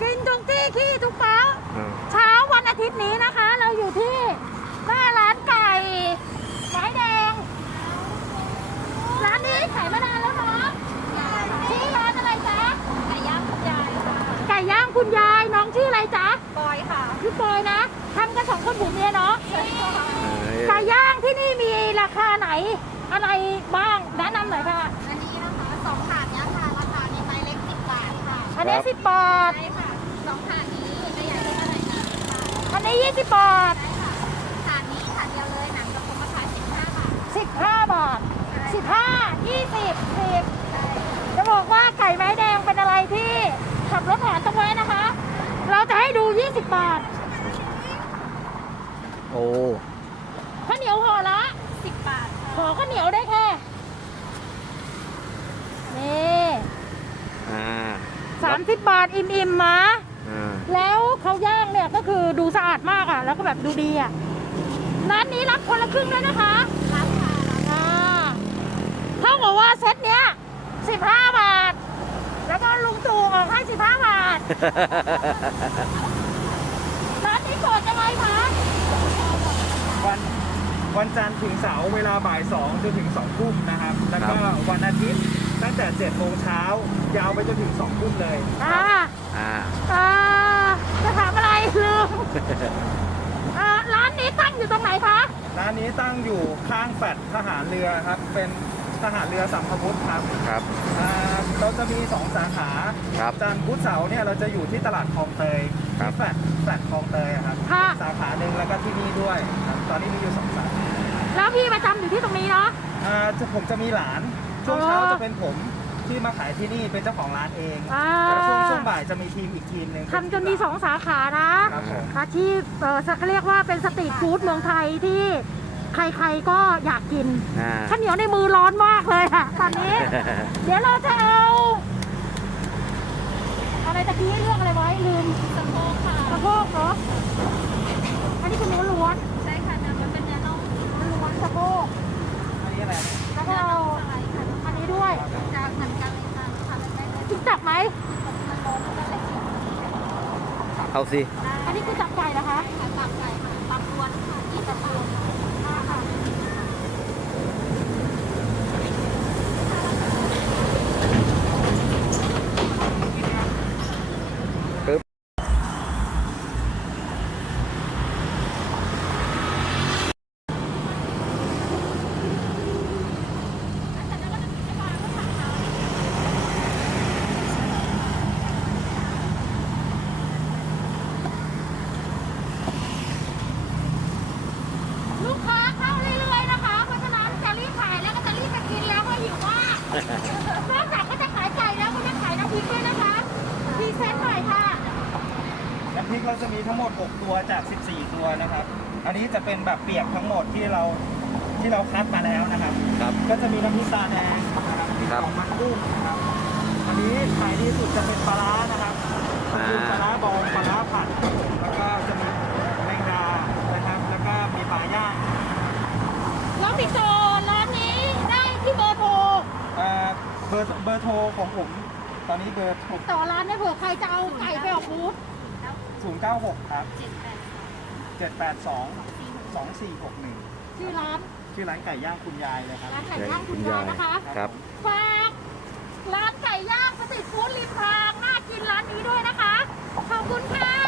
กินทุกที่ขี้ทุกเช้า อ่เช้าวันอาทิตย์นี้นะคะ เราอยู่ที่หน้าร้านไก่ไก่แดง ร้านนี้ขายมานานแล้วเนาะชื่อร้านอะไรจ๊ะไก่ย่างคุณยายค่ะไก่ย่างคุณยายน้องชื่ออะไรจ๊ะบอยค่ะชื่อปอยนะทำกันสองคนผัวเมียเนาะไก่ย่างที่นี่มีราคาไหน อะไรบ้างแนะนำหน่อยค่ะ อันนี้สิบบาท ใช่ค่ะสองถาดนี้จะใหญ่เท่าไหร่นะสิบบาทอันนี้ยี่สิบบาทใช่ค่ะถาดนี้ถาดเดียวเลยหนังกระพงราคาสิบห้าบาทสิบห้าบาทสิบห้ายี่สิบสิบจะบอกว่าไก่ไม้แดงเป็นอะไรที่ขับรถผ่านตรงไว้นะคะ เราจะให้ดูยี่สิบบาท โอ้ข้าวเหนียวห่อละสิบบาทห่อข้าวเหนียวได้แค่ 30 บาทอิ่มๆมาาแล้วเขาย่างเนี่ยก็คือดูสะอาดมากอะ แล้วก็แบบดูดีอะร้านนี้รับคนละครึ่งด้วยนะคะอ่าเท่ากับว่าเซตเนี้ย15 บาท แล้วก็ลุงตู่ออกให้15 บาทร้านนี้เปิดยังไงคะ วันจันทร์ถึงเสาร์เวลาบ่ายสองจนถึงสองทุ่มนะครับ แล้วก็วันอาทิตย์ตั้งแต่เจ็ดโมงเช้ายาวไปจนถึงสองทุ่มเลยอ่าอ่าอ่าจะถามอะไรลืมอ่าร้านนี้ตั้งอยู่ตรงไหนคะร้านนี้ตั้งอยู่ข้างแฟลตทหารเรือครับ เป็นทหารเรือสัมภวุฒิครับครับอ่าเราจะมีสองสาขาครับจันทร์พุธเสาร์เนี่ยเราจะอยู่ที่ตลาดคลองเตยครับที่แฟลตแฟลตคลองเตยอะครับค่ะสาขาหนึ่งแล้วก็ที่นี่ด้วยครับตอนนี้มีอยู่สองสาขา แล้วพี่ประจำอยู่ที่ตรงนี้เนาะ อ่าจะผมจะมีหลาน ช่วงอ๋อเช้าจะเป็นผมที่มาขายที่นี่เป็นเจ้าของร้านเองอ่า แล้วช่วงช่วงบ่ายจะมีทีมอีกทีมหนึ่งทำจนมีสองสาขานะ ครับผมอาชีพเออเขาเรียกว่าเป็นสตรีทฟู้ดเมืองไทยที่ใครๆก็อยากกินอ่า ข้าวเหนียวในมือร้อนมากเลยค่ะตอนนี้ เดี๋ยวเราจะเอา อะไรตะกี้เรื่องอะไรไว้ลืมสะโพกค่ะสะโพกเนาะอันนี้คือเนื้อล้วนใช่ค่ะเนื้อมันเป็นเนื้อน่อง เนื้อล้วนสะโพก อันนี้อะไร แล้วก็เอา สไลด์ค่ะ อันนี้ด้วย จะเหมือนกันเลยค่ะทำได้เลย จิ้งจับไหม มันโลมันก็เล็ก เอาสิ อันนี้คือจับไก่นะคะค่ะตับไก่ค่ะตับล้วนค่ะที่จะตับอ่าค่ะ ปึ๊บ ลูกค้าเข้าเรื่อยๆนะคะ เพราะฉะนั้นจะรีบขายแล้วก็จะรีบไปกินแล้วก็หิวมาก นอกจากก็จะขายไก่แล้วก็จะขายน้ำพริกด้วยนะคะพรีเซนต์หน่อยค่ะ น้ำพ ริกเราจะมีทั้งหมด 6 ตัวจาก 14 ตัวนะครับ อันนี้จะเป็นแบบเปียกทั้งหมดที่เราที่เราคัดมาแล้วนะครับ ครับ ก็จะมีน้ำพริกตาแดงนะครับพริกครับ ของมันกุ้งนะครับ อันนี้ขายดีสุดจะเป็นปลาร้านะครับคือปลาร้าบองปลาร้าผัด แล้วก็จะมีแมงดานะครับ แล้วก็มีปลาย่างแล้วติดต่อร้านนี้ได้ที่เบอร์โทรเอ่อเบอร์เบอร์โทรของผม ตอนนี้เบอร์โทรติดต่อร้านได้เผื่อใครจะเอาไก่ไปออกบูธ 096 ครับ เจ็ดแปด782 2461 ชื่อร้านชื่อร้านไก่ย่างคุณยายเลยครับ ร้านไก่ย่างคุณยายนะคะ ครับ ฝากร้านไก่ย่างสตรีทฟู้ดริมทางน่ากินร้านนี้ด้วยนะคะ ขอบคุณค่ะ